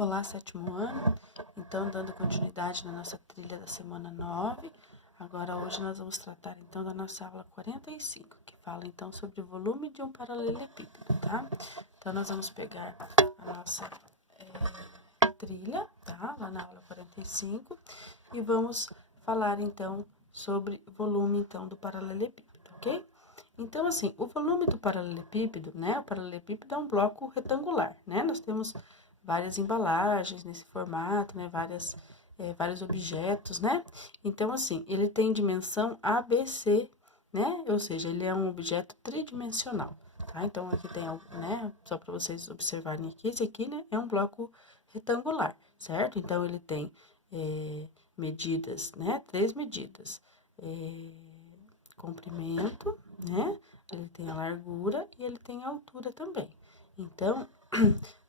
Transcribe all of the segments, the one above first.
Olá, sétimo ano. Então, dando continuidade na nossa trilha da semana 9, agora hoje nós vamos tratar então da nossa aula 45, que fala então sobre o volume de um paralelepípedo, tá? Então, nós vamos pegar a nossa trilha, tá? Lá na aula 45, e vamos falar então sobre o volume então do paralelepípedo, ok? Então, assim, o volume do paralelepípedo, né? O paralelepípedo é um bloco retangular, né? Nós temos várias embalagens nesse formato, né? Vários objetos, né? Então, assim, ele tem dimensão ABC, né? Ou seja, ele é um objeto tridimensional, tá? Então, aqui tem, né? Só para vocês observarem aqui, esse aqui, né? É um bloco retangular, certo? Então, ele tem medidas, né? 3 medidas. Comprimento, né? Ele tem a largura e ele tem a altura também. Então,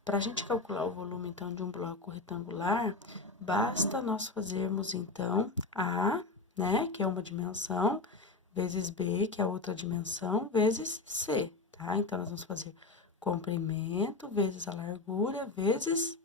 para a gente calcular o volume, então, de um bloco retangular, basta nós fazermos, então, A, né, que é uma dimensão, vezes B, que é outra dimensão, vezes C, tá? Então, nós vamos fazer comprimento vezes a largura, vezes,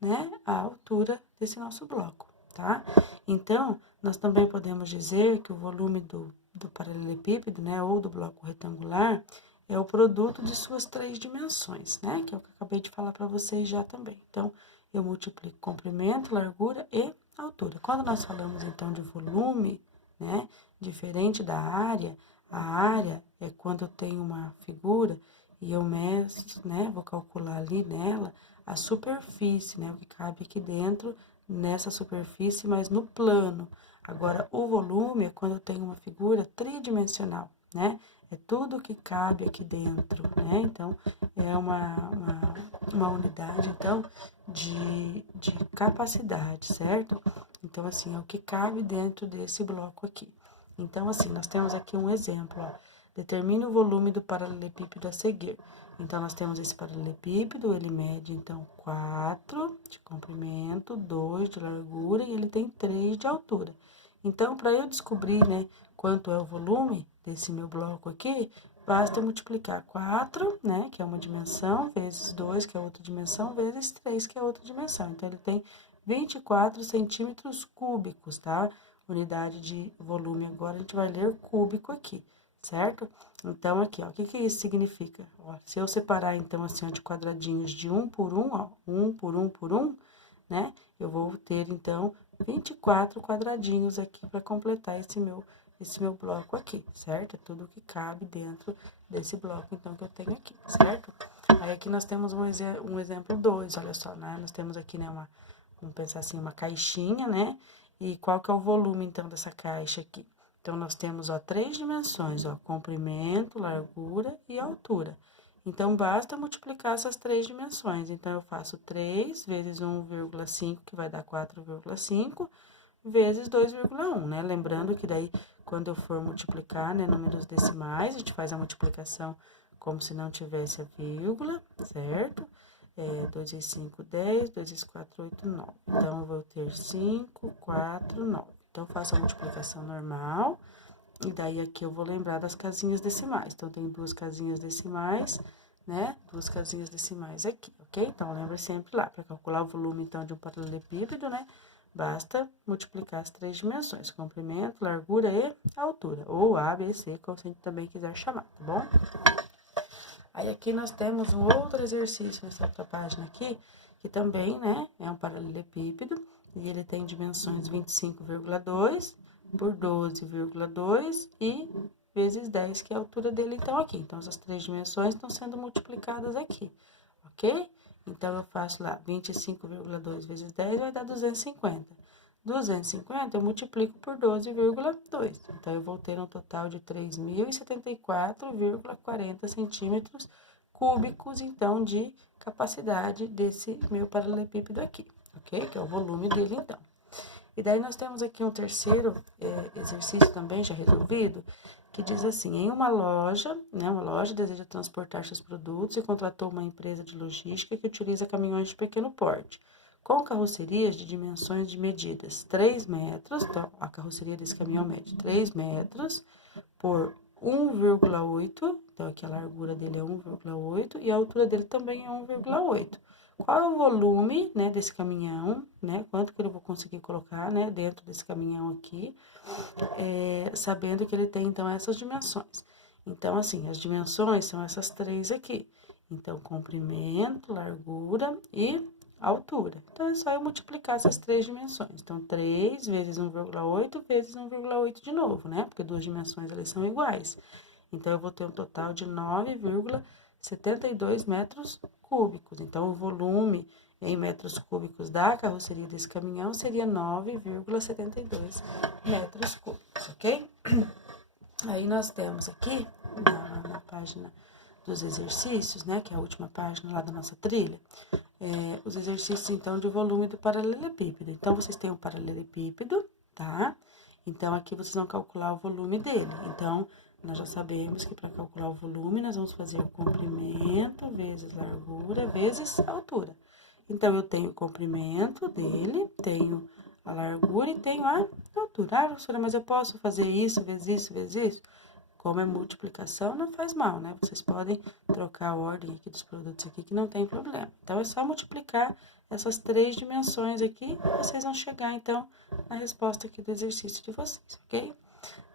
né, a altura desse nosso bloco, tá? Então, nós também podemos dizer que o volume do paralelepípedo, né, ou do bloco retangular, é o produto de suas 3 dimensões, né, que é o que eu acabei de falar para vocês já também. Então, eu multiplico comprimento, largura e altura. Quando nós falamos, então, de volume, né, diferente da área, a área é quando eu tenho uma figura e eu meço, né, vou calcular ali nela a superfície, né, o que cabe aqui dentro nessa superfície, mas no plano. Agora, o volume é quando eu tenho uma figura tridimensional, né? É tudo que cabe aqui dentro, né? Então, é uma unidade, então, de capacidade, certo? Então, assim, é o que cabe dentro desse bloco aqui. Então, assim, nós temos aqui um exemplo, ó. Determine o volume do paralelepípedo a seguir. Então, nós temos esse paralelepípedo, ele mede, então, 4 de comprimento, 2 de largura e ele tem 3 de altura. Então, para eu descobrir, né, quanto é o volume desse meu bloco aqui, basta multiplicar 4, né, que é uma dimensão, vezes 2, que é outra dimensão, vezes 3, que é outra dimensão. Então, ele tem 24 centímetros cúbicos, tá? Unidade de volume agora, a gente vai ler cúbico aqui, certo? Então, aqui, ó, o que isso significa? Ó, se eu separar, então, assim, ó, de quadradinhos de 1 por 1, ó, 1 por 1 por 1, né? Eu vou ter, então, 24 quadradinhos aqui para completar esse meu bloco aqui, certo? É tudo que cabe dentro desse bloco, então, que eu tenho aqui, certo? Aí, aqui nós temos um exemplo 2, olha só, né? Nós temos aqui, né, vamos pensar assim, uma caixinha, né? E qual que é o volume, então, dessa caixa aqui? Então, nós temos, ó, 3 dimensões, ó, comprimento, largura e altura. Então, basta multiplicar essas 3 dimensões. Então, eu faço 3 vezes 1,5, que vai dar 4,5, vezes 2,1, né? Lembrando que daí, quando eu for multiplicar, né, números decimais, a gente faz a multiplicação como se não tivesse a vírgula, certo? 2 vezes 5, 10, 2 vezes 4, 8, 9. Então, eu vou ter 5, 4, 9. Então, faço a multiplicação normal, e daí aqui eu vou lembrar das casinhas decimais. Então, tem 2 casinhas decimais, né? 2 casinhas decimais aqui, ok? Então, lembra sempre lá, para calcular o volume, então, de um paralelepípedo, né? Basta multiplicar as 3 dimensões, comprimento, largura e altura, ou A, B, C, como você também quiser chamar, tá bom? Aí, aqui nós temos um outro exercício nessa outra página aqui, que também, né, é um paralelepípedo, e ele tem dimensões 25,2 por 12,2 e vezes 10, que é a altura dele, então, aqui. Então, essas 3 dimensões estão sendo multiplicadas aqui, ok? Então, eu faço lá 25,2 vezes 10 vai dar 250. 250 eu multiplico por 12,2. Então, eu vou ter um total de 3.074,40 centímetros cúbicos, então, de capacidade desse meu paralelepípedo aqui, ok? Que é o volume dele, então. E daí, nós temos aqui um terceiro exercício também já resolvido, que diz assim: em uma loja, né, uma loja deseja transportar seus produtos e contratou uma empresa de logística que utiliza caminhões de pequeno porte, com carrocerias de dimensões de medidas 3 metros, então a carroceria desse caminhão mede 3 metros por 1,8, então aqui a largura dele é 1,8 e a altura dele também é 1,8. qual é o volume, né, desse caminhão, né, quanto que eu vou conseguir colocar, né, dentro desse caminhão aqui, sabendo que ele tem, então, essas dimensões. Então, assim, as dimensões são essas três aqui. Então, comprimento, largura e altura. Então, é só eu multiplicar essas três dimensões. Então, 3 vezes 1,8 vezes 1,8 de novo, né? Porque duas dimensões, elas são iguais. Então, eu vou ter um total de 9,72 metros cúbicos. Então, o volume em metros cúbicos da carroceria desse caminhão seria 9,72 metros cúbicos, ok? Aí, nós temos aqui, na página dos exercícios, né, que é a última página lá da nossa trilha, os exercícios, então, de volume do paralelepípedo. Então, vocês têm um paralelepípedo, tá? Então, aqui vocês vão calcular o volume dele. Então, nós já sabemos que para calcular o volume, nós vamos fazer o comprimento vezes largura vezes altura. Então, eu tenho o comprimento dele, tenho a largura e tenho a altura. Ah, professora, mas eu posso fazer isso, vezes isso, vezes isso? Como é multiplicação, não faz mal, né? Vocês podem trocar a ordem aqui dos produtos aqui, que não tem problema. Então, é só multiplicar essas três dimensões aqui, e vocês vão chegar, então, na resposta aqui do exercício de vocês, ok?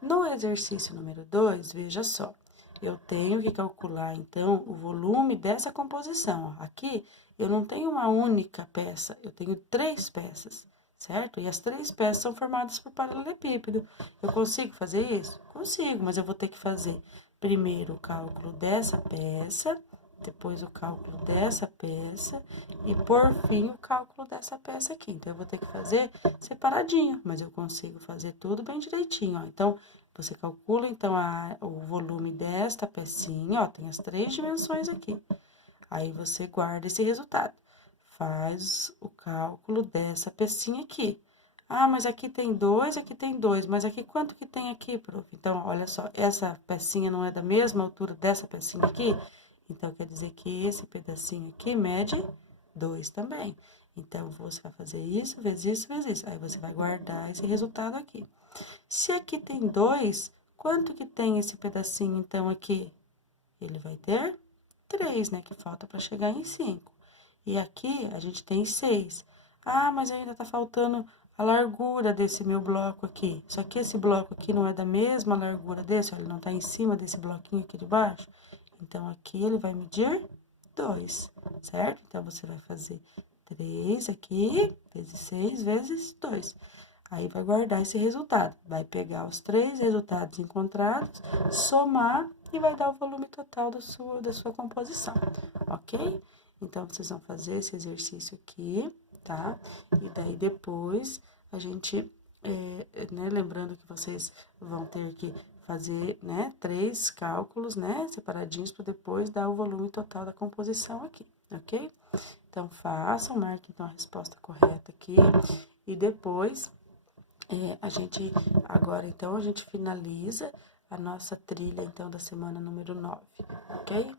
No exercício número 2, veja só, eu tenho que calcular, então, o volume dessa composição. Ó. Aqui, eu não tenho uma única peça, eu tenho 3 peças, certo? E as 3 peças são formadas por paralelepípedo. Eu consigo fazer isso? Consigo, mas eu vou ter que fazer primeiro o cálculo dessa peça, depois o cálculo dessa peça e, por fim, o cálculo dessa peça aqui. Então, eu vou ter que fazer separadinho, mas eu consigo fazer tudo bem direitinho, ó. Então, você calcula, então, o volume desta pecinha, ó, tem as 3 dimensões aqui. Aí, você guarda esse resultado. Faz o cálculo dessa pecinha aqui. Ah, mas aqui tem 2, mas aqui quanto que tem aqui, prof? Então, olha só, essa pecinha não é da mesma altura dessa pecinha aqui? Então, quer dizer que esse pedacinho aqui mede 2 também. Então, você vai fazer isso, vezes isso, vezes isso. Aí, você vai guardar esse resultado aqui. Se aqui tem 2, quanto que tem esse pedacinho, então, aqui? Ele vai ter 3, né? Que falta para chegar em 5. E aqui, a gente tem 6. Ah, mas ainda tá faltando a largura desse meu bloco aqui. Só que esse bloco aqui não é da mesma largura desse, ó, ele não tá em cima desse bloquinho aqui de baixo. Então, aqui ele vai medir 2, certo? Então, você vai fazer 3 aqui, vezes 6, vezes 2. Aí, vai guardar esse resultado. Vai pegar os 3 resultados encontrados, somar e vai dar o volume total da sua composição, ok? Então, vocês vão fazer esse exercício aqui, tá? E daí, depois, a gente, né, lembrando que vocês vão ter que fazer, né, 3 cálculos, né, separadinhos para depois dar o volume total da composição aqui, ok? Então, façam, marquem, então, a resposta correta aqui e depois agora, então, a gente finaliza a nossa trilha, então, da semana número 9, ok?